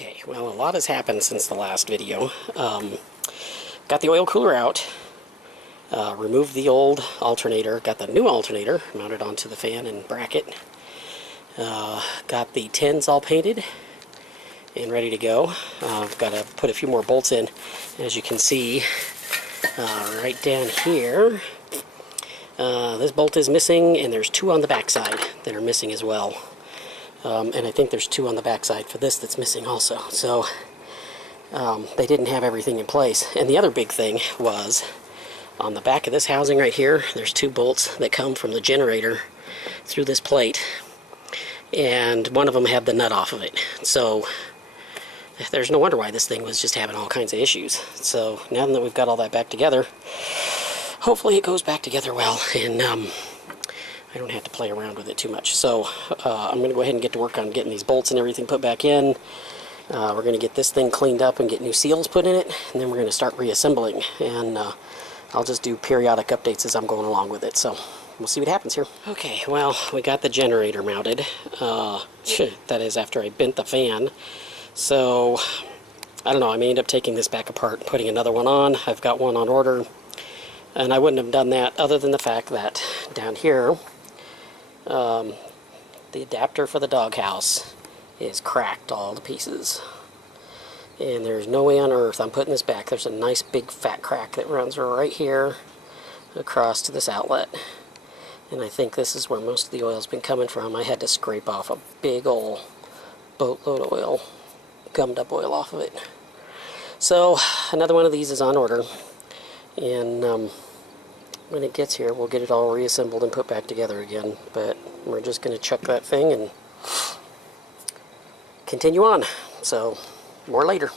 Okay, well, a lot has happened since the last video. Got the oil cooler out, removed the old alternator, got the new alternator mounted onto the fan and bracket, got the tins all painted and ready to go. I've got to put a few more bolts in. As you can see, right down here, this bolt is missing, and there's two on the back side that are missing as well. And I think there's two on the back side for this that's missing also. So they didn't have everything in place. And the other big thing was on the back of this housing right here, there's two bolts that come from the generator through this plate, and one of them had the nut off of it. So there's no wonder why this thing was just having all kinds of issues. So now that we've got all that back together, hopefully it goes back together well, and I don't have to play around with it too much. So I'm going to go ahead and get to work on getting these bolts and everything put back in. We're going to get this thing cleaned up and get new seals put in it, and then we're going to start reassembling. And I'll just do periodic updates as I'm going along with it. So we'll see what happens here. Okay, well, we got the generator mounted. That is after I bent the fan. So I don't know, I may end up taking this back apart and putting another one on. I've got one on order, and I wouldn't have done that other than the fact that down here, the adapter for the doghouse is cracked all to pieces. And there's no way on earth I'm putting this back. There's a nice big fat crack that runs right here across to this outlet. And I think this is where most of the oil's been coming from. I had to scrape off a big old boatload of oil, gummed up oil off of it. So another one of these is on order. And when it gets here, we'll get it all reassembled and put back together again. But we're just going to chuck that thing and continue on. So more later.